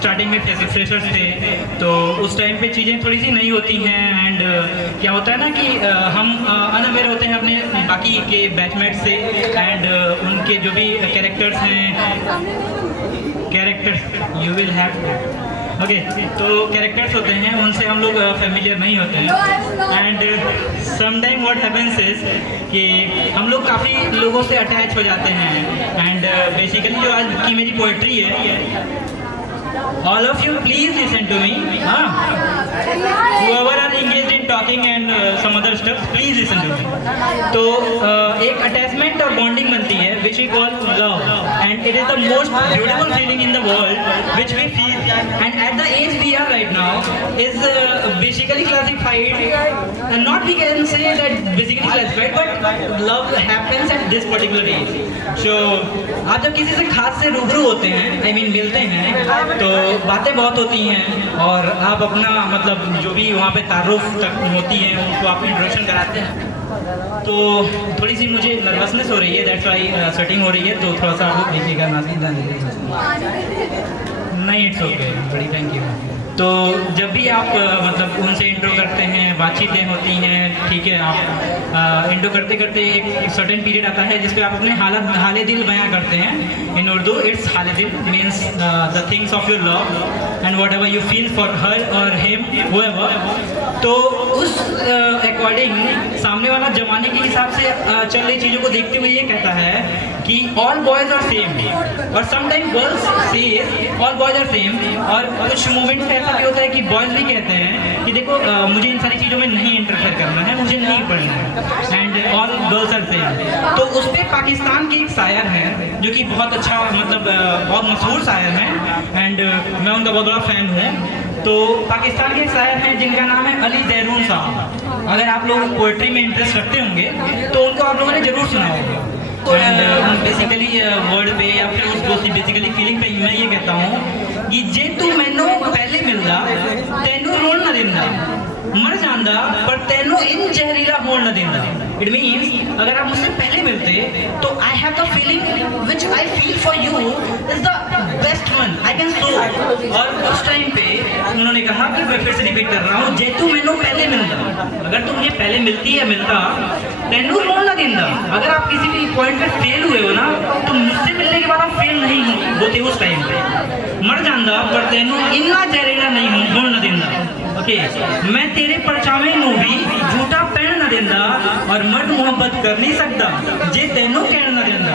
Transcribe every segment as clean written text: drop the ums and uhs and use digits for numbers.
Starting में freshers थे, तो उस टाइम पे चीज़ें थोड़ी सी नई होती हैं एंड क्या होता है ना कि हम अनअवेयर होते हैं अपने बाकी के बैचमेट से एंड उनके जो भी characters you will have okay, तो कैरेक्टर्स होते हैं उनसे हम लोग फेमिलियर नहीं होते हैं and sometime what happens is कि हम लोग काफ़ी लोगों से अटैच हो जाते हैं एंड बेसिकली जो आज की मेरी पोइट्री है, all of you please listen to me, हाँ, whoever are engaged in talking and some other stuff, please listen to me. तो एक अटैचमेंट और बॉन्डिंग बनती है which we call love and it is the most beautiful feeling in the world which we feel and at the age we are right now is basically classified and not we can say that basically classified but love happens at this particular age. So आप जब किसी से खास से रूबरू होते हैं I mean मिलते हैं तो बातें बहुत होती हैं और आप अपना मतलब जो भी वहाँ पे तारुफ तक होती है उनको आप इंट्रोडक्शन कराते हैं, तो थोड़ी सी मुझे नर्वसनेस हो रही है, दैट्स वाई स्वेटिंग हो रही है, तो थोड़ा सा आप लोग देखिएगा नाज़रीन। नहीं इट्स ओके बड़ी थैंक यू। तो जब भी आप मतलब उनसे इंट्रो करते हैं, बातचीतें होती हैं, ठीक है, आप इंट्रो करते करते एक सर्टेन पीरियड आता है जिस पे आप अपने हाले दिल बयां करते हैं। इन उर्दू इट्स हाले दिल means the things of your love and what ever you feel for her और हिम हुएवर। तो उस अकॉर्डिंग सामने वाला जमाने के हिसाब से चल रही चीज़ों को देखते हुए ये कहता है कि ऑल बॉयज़ आर सेम और sometime girls says all boys are same, और कुछ मोमेंट्स ऐसा भी होता है कि बॉयज़ भी कहते हैं कि देखो मुझे इन सारी चीज़ों में नहीं इंटरफेयर करना है, मुझे नहीं पढ़ना है and all girls are same. तो उस पर पाकिस्तान के एक शायर हैं जो कि बहुत अच्छा मतलब बहुत मशहूर शायर हैं एंड मैं उनका बहुत बड़ा फ़ैन हूँ। तो पाकिस्तान के एक शायर हैं जिनका नाम है अली ज़ैरून साहब। अगर आप लोग पोइट्री में इंटरेस्ट रखते होंगे तो उनको आप लोगों ने ज़रूर सुना होगा। एंड बेसिकली वर्ड पे या फिर उस बेसिकली फीलिंग पे मैं ये कहता हूँ कि जे तू मैनू पहले मिलदा तेनू रोल ना दिंदा, मर जांदा पर तेनू इन जहरीला होल ना दिंदा। इट मीन्स अगर आप मुझसे पहले मिलते तो I have the feeling which I feel for you is the best one I can show. और उस टाइम पे उन्होंने कहा कि मैं फिर से रिपीट कर रहा हूँ, जे तू मैनू पहले मिलदा, अगर तुम मुझे पहले मिलती या मिलता तेनू रोल ना दिंदा। अगर आप किसी भी पॉइंट पे फेल हुए हो ना तो मुझसे मिलने के बाद आप फेल नहीं होते उस टाइम पे, मर जांदा पर तेनू इन्ना जहरीला नहीं होल ना दिंदा। ओके, मैं तेरे परछावे नू भी झूठा पहन ना दिंदा और मर्द मोहब्बत कर नहीं सकता जे तेनू कहन ना दिंदा।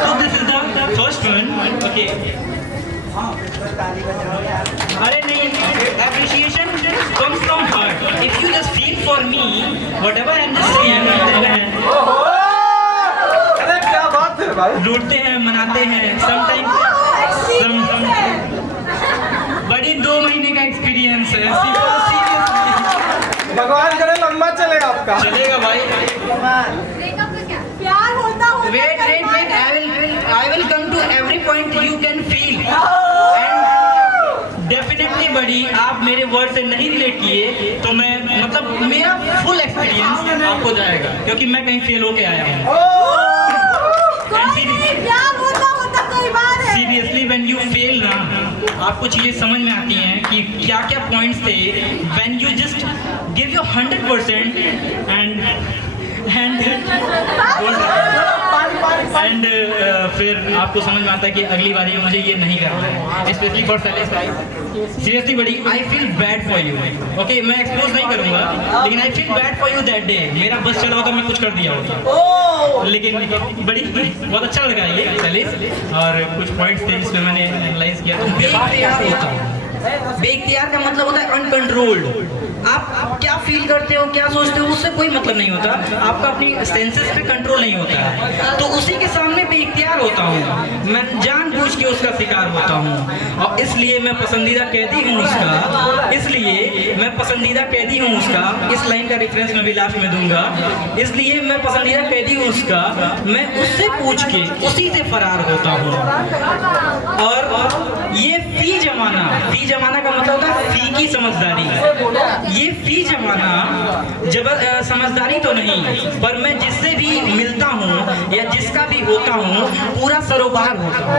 तो this is the first one. Okay, अरे नहीं, appreciation comes from heart. If you just feel for me, whatever I'm just saying, अरे क्या बात है भाई। लूटते हैं, मनाते हैं, समटाइम बड़ी 2 महीने का एक्सपीरियंस है, सीरियसली भगवान करे लंबा चलेगा आपका। चलेगा भाई। प्यार होता है। Wait, I will come to every point you can feel. Definitely बड़ी आप मेरे वर्ड से नहीं रिलेट किए तो मैं मतलब मेरा फुल एक्सपीरियंस आपको जाएगा क्योंकि मैं कहीं फेल होके आया हूँ। सीरियसली व्हेन यू फेल ना आपको चीज़ें समझ में आती हैं कि क्या क्या पॉइंट्स थे। When you just give your 100% and फिर आपको समझ में आता है कि अगली बारी में मुझे ये नहीं करना है, स्पेशली फॉर सीरियसली बड़ी I feel bad for you. Okay, मैं एक्सपोज नहीं करूँगा लेकिन I feel bad for you that day. मेरा बस चला होता मैं कुछ कर दिया होता, लेकिन बड़ी बहुत अच्छा लगा ये चलिए। और कुछ पॉइंट्स थे जिसमें मैंने एनालाइज किया। तो बेइख्तियार होता है, बेइख्तियार का मतलब होता है अनकंट्रोल्ड। आप क्या फील करते हो, क्या सोचते हो, उससे कोई मतलब नहीं होता, आपका अपनी सेंसेस पे कंट्रोल नहीं होता है। तो उसी के सामने बेइख्तियार होता हूँ मैं, जानबूझ के उसका शिकार होता हूँ और इसलिए मैं पसंदीदा कैदी हूँ उसका, इसलिए मैं पसंदीदा कैदी हूँ उसका। इस लाइन का रेफरेंस मैं भी लास्ट में दूंगा। इसलिए मैं पसंदीदा कैदी हूँ उसका, मैं उससे पूछ के उसी से फरार होता हूँ। और ये फी जमाना का मतलब होता है फी की समझदारी। ये फी जमाना समझदारी तो नहीं, पर मैं जिससे भी मिलता हूँ या जिसका भी होता हूँ पूरा सरोबार होता हूँ।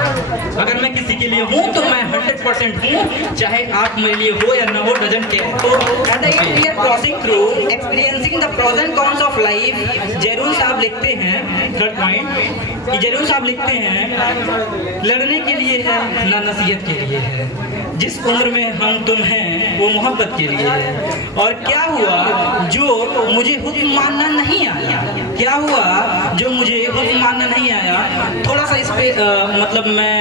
अगर मैं किसी के लिए हूँ तो मैं 100% हूँ, चाहे आप मेरे लिए हो या ना हो, डजंट केयर। तो at the end we are crossing through experiencing the pros and cons of life. जरूर साहब लिखते हैं, थर्ड पॉइंट, कि जरूर साहब लिखते हैं लड़ने के लिए है ना नसीहत के लिए है। जिस उम्र में हम तुम हैं वो मोहब्बत के लिए है। और क्या हुआ जो मुझे हुक्म मानना नहीं आया, क्या हुआ जो मुझे हुक्म मानना नहीं आया। थोड़ा सा इस पे मतलब मैं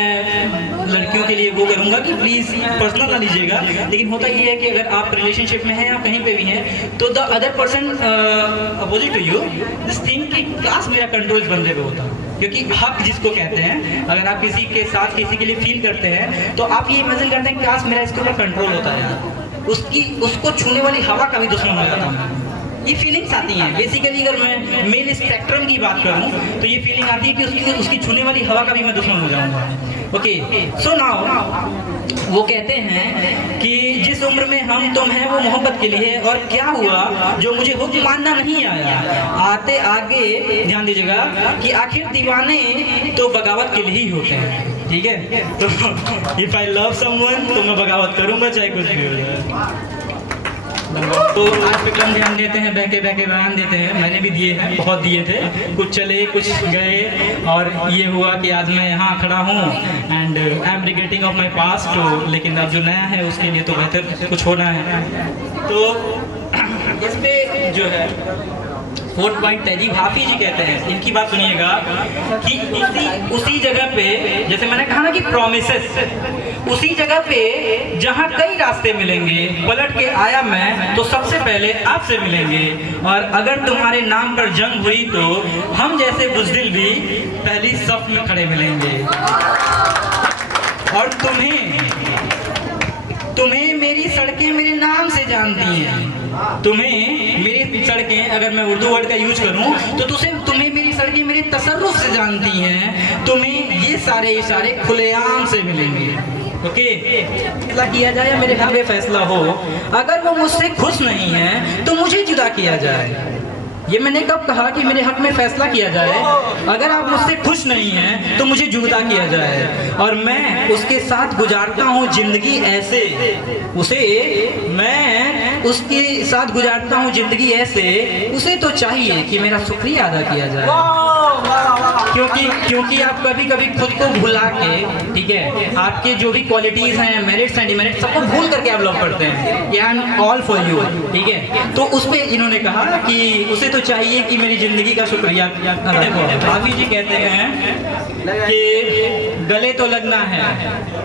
लड़कियों के लिए वो करूँगा कि प्लीज़ पर्सनल ना लीजिएगा, लेकिन होता ये है कि अगर आप रिलेशनशिप में हैं या कहीं पे भी हैं तो the other person opposite to you this thing कि काश मेरा कंट्रोल इस बंदे पे होता। क्योंकि हक जिसको कहते हैं, अगर आप किसी के साथ किसी के लिए फील करते हैं तो आप ये इमेजिन करते हैं कि काश मेरा इसके ऊपर कंट्रोल होता है, उसको छूने वाली हवा का भी दुश्मन हो जाता हूँ। ये फीलिंग्स आती हैं बेसिकली। अगर मैं मेल स्पेक्ट्रम की बात करूं तो ये फीलिंग आती है कि उसकी छूने वाली हवा का भी मैं दुश्मन हो जाऊंगा। ओके, सो नाउ वो कहते हैं कि जिस उम्र में हम तुम हैं वो मोहब्बत के लिए है। और क्या हुआ जो मुझे हुक्म मानना नहीं आया। आते आगे ध्यान दीजिएगा कि आखिर दीवाने तो बगावत के लिए ही होते हैं, ठीक है। तो इफ आई लव समवन तो मैं बगावत करूंगा चाहे कुछ भी हो जाए। तो आज पे कम ध्यान देते हैं, बहके बयान देते हैं। मैंने भी दिए हैं, बहुत दिए थे, कुछ चले कुछ गए, और ये हुआ कि आज मैं यहाँ खड़ा हूँ and I am regretting of my past. तो लेकिन अब जो नया है उसके लिए तो बेहतर कुछ होना है। तो इस पे जो है 4th पॉइंट तहजीब हाफिज जी कहते हैं, इनकी बात सुनिएगा कि उसी जगह पे, जैसे मैंने कहा ना कि प्रोमिसेस, उसी जगह पे जहाँ कई रास्ते मिलेंगे, पलट के आया मैं तो सबसे पहले आपसे मिलेंगे। और अगर तुम्हारे नाम पर जंग हुई तो हम जैसे बुज़दिल भी पहली सफ में खड़े मिलेंगे। और तुम्हें मेरी सड़कें मेरे नाम से जानती हैं। तुम्हें मेरी सड़कें, अगर मैं उर्दू वर्ड का यूज करूं तो तुम्हें मेरी सड़कें मेरे तसर्रुफ से जानती हैं। तुम्हें ये सारे इशारे खुलेआम से मिलेंगे। ओके, फैसला किया जाए या मेरे हक में फैसला हो, अगर वो मुझसे खुश नहीं है तो मुझे जुदा किया जाए। ये मैंने कब कहा कि मेरे हक में फैसला किया जाए। अगर आप मुझसे खुश नहीं हैं तो मुझे जुदा किया जाए, और मैं उसके साथ गुजारता हूँ जिंदगी ऐसे, मैं उसके साथ गुजारता हूँ जिंदगी ऐसे, उसे तो चाहिए कि मेरा शुक्रिया अदा किया जाए। क्योंकि आप कभी कभी खुद को भुला के, ठीक है, आपके जो भी क्वालिटीज हैं, मेरिट्स एंड डिमेरिट्स, सबको भूल करके आप लव करते हैं। I am all for you, ठीक है। तो उस पे इन्होंने कहा कि उसे तो चाहिए कि मेरी जिंदगी का शुक्रिया अदा करो। हाफिज जी कहते हैं कि गले तो लगना है।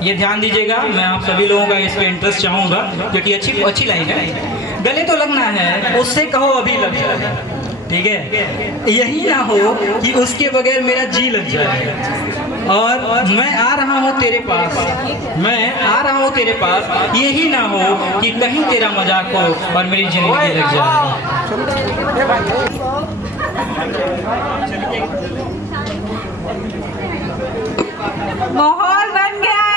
ये ध्यान दीजिएगा, मैं आप सभी लोगों का इस पे इंटरेस्ट चाहूंगा क्योंकि अच्छी लाइन है। गले तो लगना है, उससे कहो अभी लग जाए, ठीक है। यही ना हो कि उसके बगैर मेरा जी लग जाए। और मैं आ रहा हूँ तेरे पास, यही ना हो कि कहीं तेरा मजाक हो और मेरी जिंदगी लग जाए। माहौल बन गया